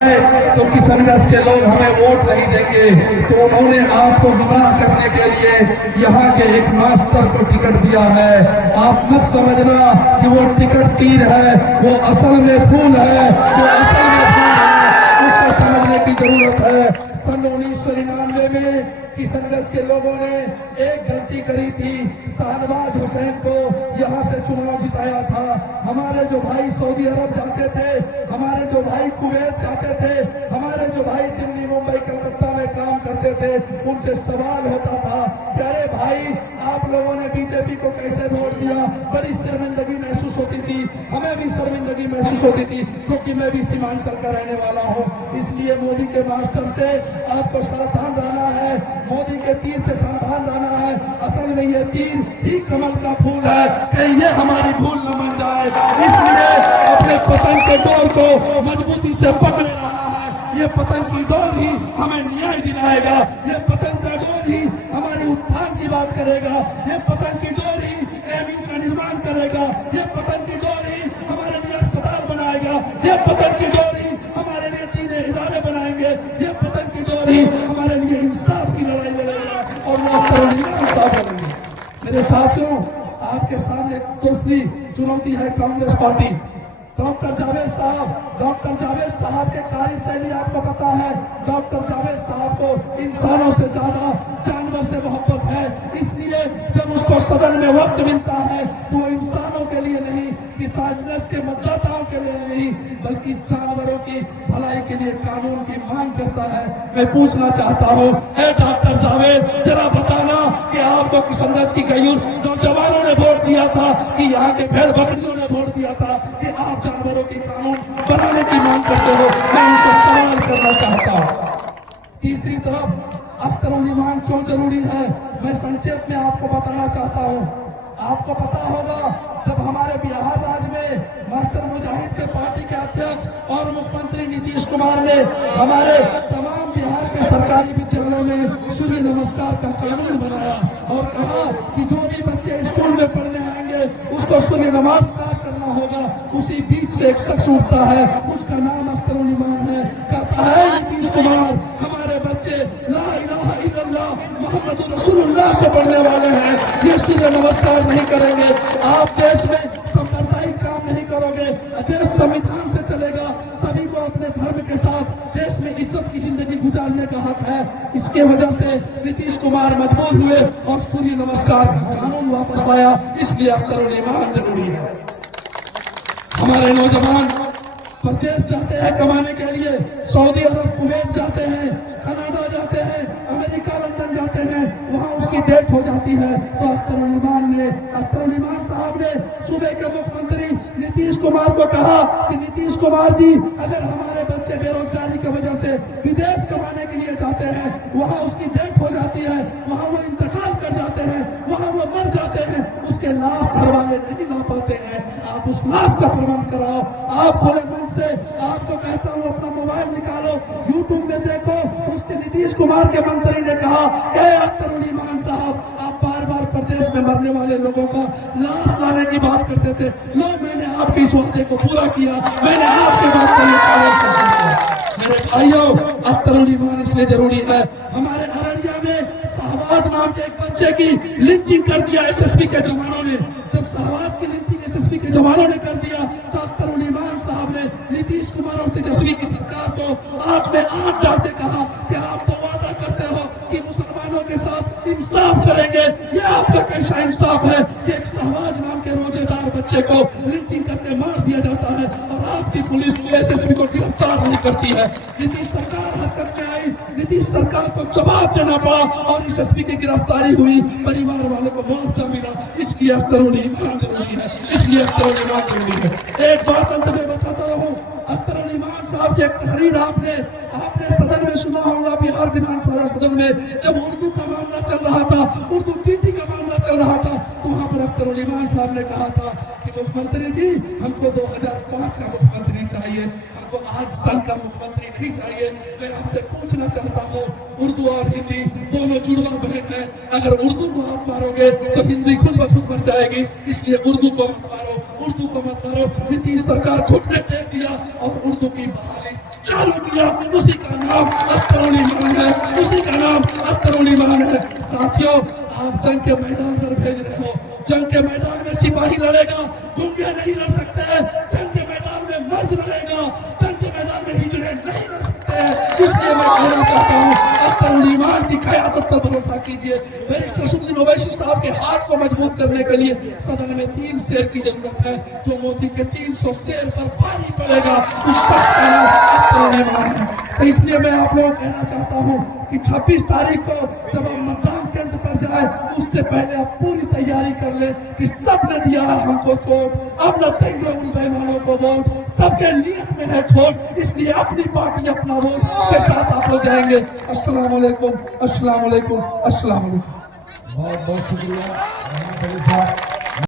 तो किशनगंज के लोग हमें वोट नहीं देंगे, तो उन्होंने आपको गुमराह करने के लिए यहाँ के एक मास्टर को टिकट दिया है। आप मत समझना कि वो टिकट तीर है, वो असल में फूल है, वो असल में फूल है, उसको समझने की जरूरत है। सन 1999 में किशनगंज के लोगों ने एक गलती करी थी, शाहनवाज हुसैन को यहाँ से चुनाव जिताया था। हमारे जो भाई सऊदी अरब जाते थे, हमारे जो भाई कुवैत जाते थे, हमारे जो भाई दिल्ली मुंबई कलकत्ता में काम करते थे, उनसे सवाल होता था कि अरे भाई आप लोगों ने बीजेपी को कैसे वोट दिया। बड़ी शर्मिंदगी महसूस होती थी, हमें भी शर्मिंदगी महसूस होती थी, क्योंकि मैं भी सीमांचल का रहने वाला हूँ। इसलिए मोदी के मास्टर से आपको सावधान रहना है, मोदी के तीर से सावधान रहना है। असल में ये तीर ही कमल का फूल है, कहीं ये हमारी भूल न बन जाए। इसलिए अपने पतंग के डोर को मजबूती से पकड़े रहना है। ये पतंग की डोर ही हमें न्याय दिलाएगा, ये पतंग का डोर ही हमारे उत्थान की बात करेगा, ये पतंग की डोर ही एमयू का निर्माण करेगा, ये पतंग की डोर ही हमारे लिए अस्पताल बनाएगा, ये पतंग की डोर ही हमारे लिए 3 इदारे बनाएंगे, ये पतंग की डोर ही हमारे लिए इंसाफ की लड़ाई लड़ेगा और इंसाफ लड़ेंगे। मेरे साथियों, आपके सामने दूसरी चुनौती है कांग्रेस पार्टी। डॉक्टर जावेद साहब के कार्यशैली आपको पता है। डॉक्टर जावेद साहब को इंसानों से ज्यादा जानवर से मोहब्बत है, इसलिए जब उसको सदन में वक्त मिलता है तो वो इंसानों के लिए नहीं, किशनगंज के मतदाताओं के लिए नहीं, बल्कि जानवरों की भलाई के लिए कानून की मांग करता है। मैं पूछना चाहता हूँ, डॉक्टर जावेद, जरा बताना कि आपको किशनगंज की गयूर नौजवानों ने वोट दिया था कि यहाँ के भेड़ बकरियों ने वोट दिया था कि आप जानवरों की कानून बनाने की मांग करते हो? मैं उनसे सवाल करना चाहता हूँ। तीसरी तरफ अख्तरुल ईमान क्यों जरूरी है, मैं संक्षेप में आपको बताना चाहता हूँ। आपको पता होगा, जब हमारे बिहार राज्य में मास्टर मुजाहिद के पार्टी के अध्यक्ष और मुख्यमंत्री नीतीश कुमार ने हमारे तमाम बिहार के सरकारी विद्यालयों में सूर्य नमस्कार का कानून बनाया और कहा कि जो भी बच्चे स्कूल में पढ़ने आएंगे उसको सूर्य नमस्कार करना होगा। उसी बीच से एक शख्स उठता है, उसका नाम अख्तरुल ईमान है। कहता है नीतीश कुमार, हमारे बच्चे ला इलाहा इल्लल्लाह मोहम्मद रसूलुल्लाह को पढ़ने वाले हैं, ये सूर्य नमस्कार नहीं करेंगे। आप देश में सांप्रदायिक काम नहीं करोगे, देश संविधान से चलेगा, सभी को अपने धर्म के साथ देश में इज्जत की जिंदगी गुजारने का हक है। इसके वजह से नीतीश कुमार मजबूर हुए और सूर्य नमस्कार का कानून वापस लाया। इसलिए अख्तरुल ईमान जरूरी है। हमारे नौजवान प्रदेश जाते हैं कमाने के लिए, सऊदी अरब कुवैत जाते हैं, कनाडा जाते हैं, अमेरिका लंदन जाते हैं, वहाँ उसकी डेट हो जाती है। तो अख्तरुल ईमान साहब ने सूबे के मुख्यमंत्री नीतीश कुमार को कहा कि नीतीश कुमार जी, अगर हमारे बच्चे बेरोजगारी की वजह से विदेश कमाने के लिए जाते हैं, वहाँ उसकी डेट हो जाती है, वहाँ वो इंतकाल कर जाते हैं, वहाँ वो मर जाते हैं, उसके लाश घर वाले नहीं ला पाते हैं, आप उस लाश का प्रबंध कराओ। आप खुले मन से, आपको कहता हूँ अपना मोबाइल निकालो, यूट्यूब में देखो, उसके नीतीश कुमार के मंत्री ने कहा कि अख्तरुल ईमान साहब, आप बार बार प्रदेश में मरने वाले लोगों का लाश लाने की बात करते थे। लो, मैंने आपके इस वादे को पूरा किया, मैंने आपके बात का ये कानून संशोधन किया। मेरे भाइयों, अख्तरुल ईमान इसलिए जरूरी है। हमारे अररिया में शाहबाज नाम के एक बच्चे की लिंचिंग कर दिया एसएसपी के जवानों ने। जब शाहबाज की लिंचिंग एसएसपी के जवानों ने कर दिया तो अख्तरुल ईमान साहब ने नीतीश कुमार और तेजस्वी की सरकार को आंख में आंख डालते कहा कि आप तो वादा करते हो कि मुसलमानों के साथ इंसाफ करेंगे, ये आपका कैसा इंसाफ है कि एक शाहबाज नाम के रोजेदार बच्चे को लिंचिंग करके मार दिया जाता है और आपकी पुलिस एसएसपी को गिरफ्तार नहीं करती है। नीतीश सरकार हरकत में आई, नीतीश सरकार को जवाब देना पड़ा और एसएसपी की गिरफ्तारी हुई, परिवार वाले को मुआवजा मिला। इसलिए अख्तरुल ईमान जरूरी है, इसलिए अख्तरुल ईमान जरूरी है। एक बात अंत में बताता रहूं, अख्तरुल ईमान साहब की एक तकरीर आपने सदन में सुना होगा, बिहार विधानसभा सदन में, जब उर्दू का मामला चल रहा था, उर्दू टीटी का मामला चल रहा था, तो वहां पर अख्तरुल ईमान साहब ने कहा था कि मुख्यमंत्री जी, हमको 2005 का मुख्यमंत्री चाहिए, हमको आज संघ का मुख्यमंत्री नहीं चाहिए। मैं आपसे पूछना चाहता हूँ, उर्दू और हिंदी दोनों जुड़वा बहन है, अगर उर्दू को आप मारोगे तो हिंदी खुद ब खुद मर जाएगी, इसलिए उर्दू को मत मारो, उर्दू को मत मारो। नीतीश सरकार खुद ने टेक दिया और उर्दू की बहाली चालू किया, उसी का नाम अख्तर ईमान है, उसी का नाम अख्तर ईमान है। साथियों, आप जंग के मैदान पर भेज रहे हो, जंग के मैदान में सिपाही लड़ेगा, गूंगे नहीं लड़ सकते हैं। जंग के मैदान में मर्द लड़ेगा, जंग के मैदान में हिजड़े नहीं लड़ सकते हैं। इसलिए मैं कहना चाहता हूँ, अख्तर ईमान की क़यादत पर भरोसा कीजिए। बैरिस्टर शुभदीन ओवैसी साहब के हाथ को मजबूत करने के लिए सदन में 3 शेर की जरूरत है। जो मोदी के 300 शेर पर भारी पड़ेगा, उस शख्स का नाम अख्तर ईमान है। तो इसलिए मैं आप लोगों को कहना चाहता हूँ कि 26 तारीख को जब हम मतदान केंद्र पर जाए, उससे पहले आप पूरी तैयारी कर ले कि सब ने दिया है हमको वोट, अब न देंगे उन बेईमानों को वोट, सबके नियत में है खोट, इसलिए अपनी पार्टी अपना वोट के साथ आप लोग जाएंगे। अस्सलाम वालेकुम, अस्सलाम वालेकुम, अस्सलाम वालेकुम। बहुत बहुत शुक्रिया।